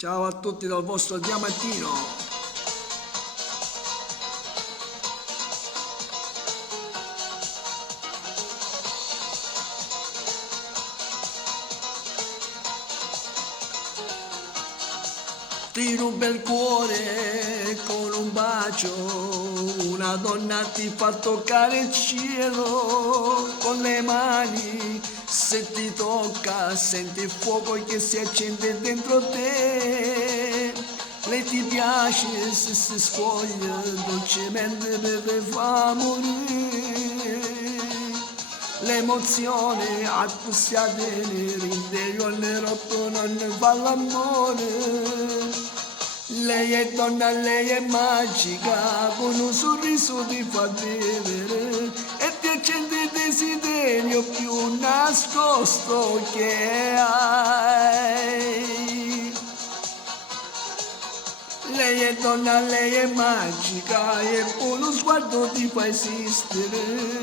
Ciao a tutti dal vostro Diamantino. Ti ruba il cuore con un bacio, una donna ti fa toccare il cielo con le mani, se ti tocca senti il fuoco che si accende dentro te. Lei ti piace se si spoglia dolcemente per te fa morire. L'emozione acquistata nell'interiore rotto non fa l'amore. Lei è donna, lei è magica, con un sorriso ti fa vivere e ti accende il desiderio più nascosto che hai. Lei è donna, lei è magica e con uno sguardo ti fa esistere.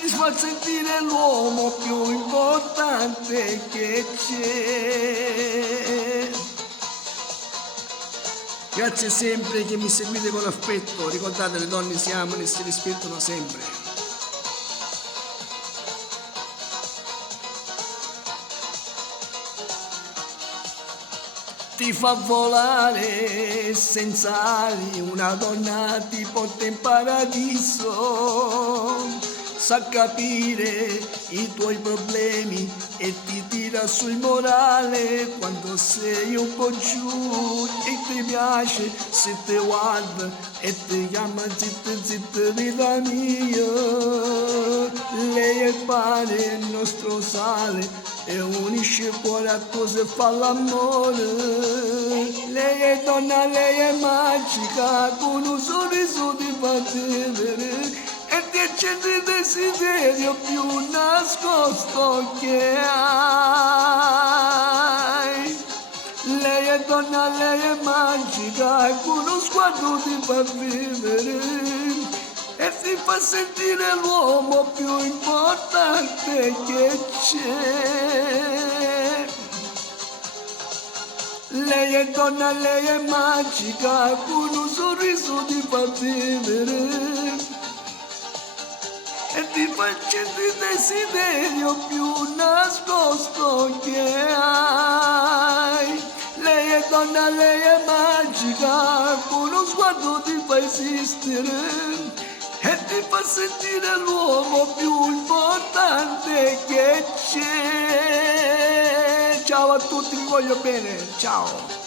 Ti fa sentire l'uomo più importante che c'è. Grazie sempre che mi seguite con affetto, ricordate le donne si amano e si rispettano sempre. Ti fa volare senza ali, una donna ti porta in paradiso. Sa capire i tuoi problemi e ti tira sul morale quando sei un po' giù e ti piace se ti guarda e ti chiama zitta zitta vita mia. Lei è il pane, il nostro sale e unisce il cuore a cose fa l'amore. Lei è donna, lei è magica, con un sorriso ti fa vivere e ti accende il desiderio più nascosto che hai. Lei è donna, lei è magica, e con uno sguardo ti fa vivere e ti fa sentire l'uomo più importante che c'è. Lei è donna, lei è magica, con un sorriso ti fa vivere e ti fa accendere il desiderio più nascosto che hai. Lei è donna, lei è magica, con uno sguardo ti fa esistere e ti fa sentire l'uomo più importante che c'è. Ciao a tutti, vi voglio bene, ciao.